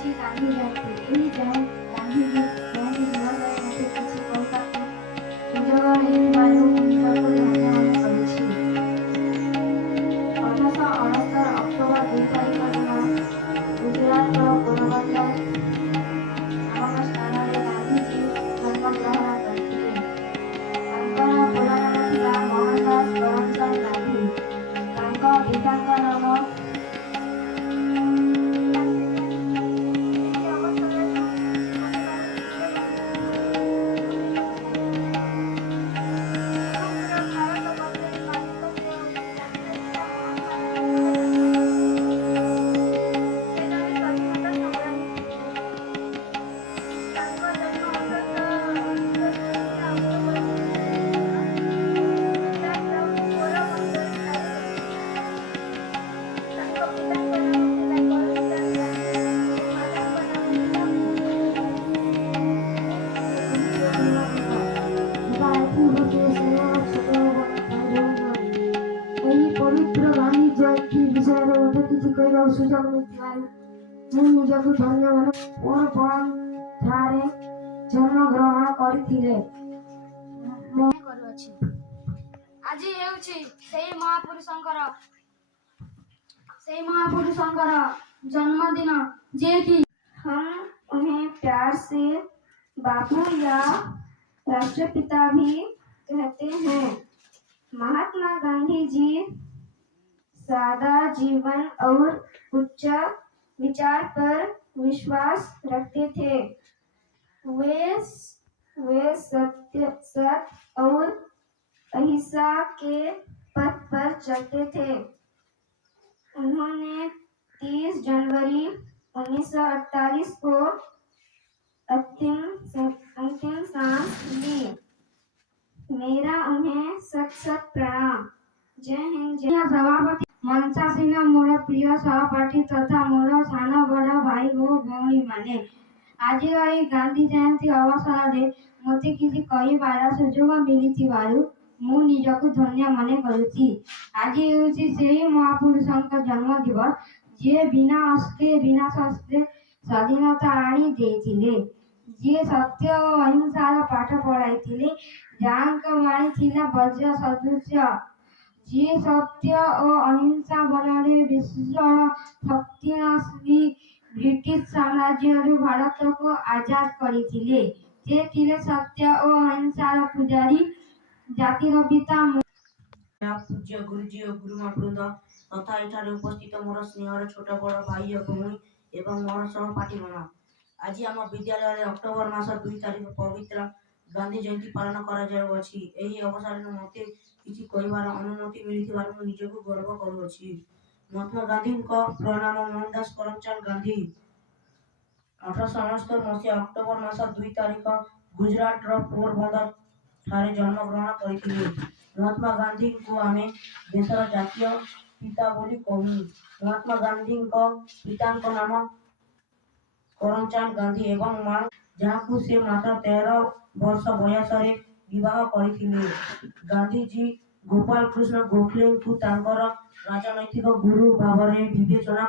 ହେଉଛି ଗାନ୍ଧୀ ଜୟନ୍ତୀ। ଏହି ଗାନ୍ଧୀ ଜୟନ୍ତୀ ଦିବସରେ ମୋତେ କିଛି କହିବାକୁ ସୁଯୋଗ ମିଳିଥିବାରୁ ମୁଁ ନିଜକୁ ଧନ୍ୟ ମନେ କରୁଛି। 1869 ଅକ୍ଟୋବର 2 ତାରିଖ ଦିନ ଗୁଜରାଟର ପୋରବନ୍ଦର ନାମକ ସ୍ଥାନରେ ଗାନ୍ଧୀଜୀ ଜନ୍ମଗ୍ରହଣ କରିଥିଲେ। ତାଙ୍କର ପୂରା ନାମ ଥିଲା ମୋହନଦାସ କରମଚନ୍ଦ ଗାନ୍ଧୀ। ତାଙ୍କ ପିତାଙ୍କ ନାମ पवित्र गांधी जयंती विषय में मुझे किसी कहवा सुझाव मिलथिबारु ମୁଁ ନିଜକୁ ଧନ୍ୟ ମନେ ଠାରେ ଜନ୍ମଗ୍ରହଣ କରିଥିଲେ କରୁଅଛି। ଆଜି ହେଉଛି ସେହି ମହାପୁରୁଷଙ୍କର ଜନ୍ମଦିନ ଯିଏକି हम उन्हें प्यार से बापू या राष्ट्रपिता भी कहते हैं। महात्मा गांधी जी सादा जीवन और उच्च विचार पर विश्वास रखते थे। वे सत्य और अहिंसा के पथ पर चलते थे। उन्होंने 30 जनवरी 1948 को अंतिम सांस ली। मेरा उन्हें सत सत प्रणाम। जय हिंद। जय सभापति मनसा सिंह मोर प्रिय सहपाठी तथा मोर सान बड़ भाई ओ भौणी माने आज गांधी जयंती अवसर में मते किसी कहिबार सुजोग मिलिथिबारु मु निजको धन्य मने करुछि। आज हेउछि सेही महापुरुषଙ୍କ जन्म दिवस जे बिना अस्त्रे बिना शस्त्रे स्वाधीनता आनी देथिले, जे सत्य और अहिंसार पाठ पढ़ाइथिले, जांक वाणी थिला वज्र सदृश, जे सत्य और अहिंसा बलरे विश्व शक्तिशाली ब्रिटिश साम्राज्य भारत को आजाद करथिले, जे थिले सत्य और अहिंसार पुजारी, जातिर पिता। पूज्य गुरुजी और गुरुमा वृंद तथा एठारे उपस्थित मोर स्नेहर छोट बड़ भाई और भौणी एवं मोर सहपाठी मन, आज आम विद्यालय अक्टोबर मास 2 तारिख पवित्र गांधी जयंती पालन करा जाउअछि। एही अवसर में मते किछि कहिबार अनुमति मिलिथिबार मु निजको गर्व करूअछि। महात्मा गांधी को प्रणाम। मोहनदास करमचंद गांधी 1869 मसीहा अक्टोबर मास 2 तारिख गुजरात रो पोरबंदर ठारे जन्मग्रहण करथिले। महात्मा गांधी को आमे देशर जातीय पिता बोली कहू। महात्मा गांधी को पिता नाम करमचंद गांधी एवं मां जहां से मात्र 13 वर्ष बयस रे विवाह करथिले। गांधी जी गोपाल कृष्ण गोखले को तांकर राजनैतिक गुरु भाव में विवेचना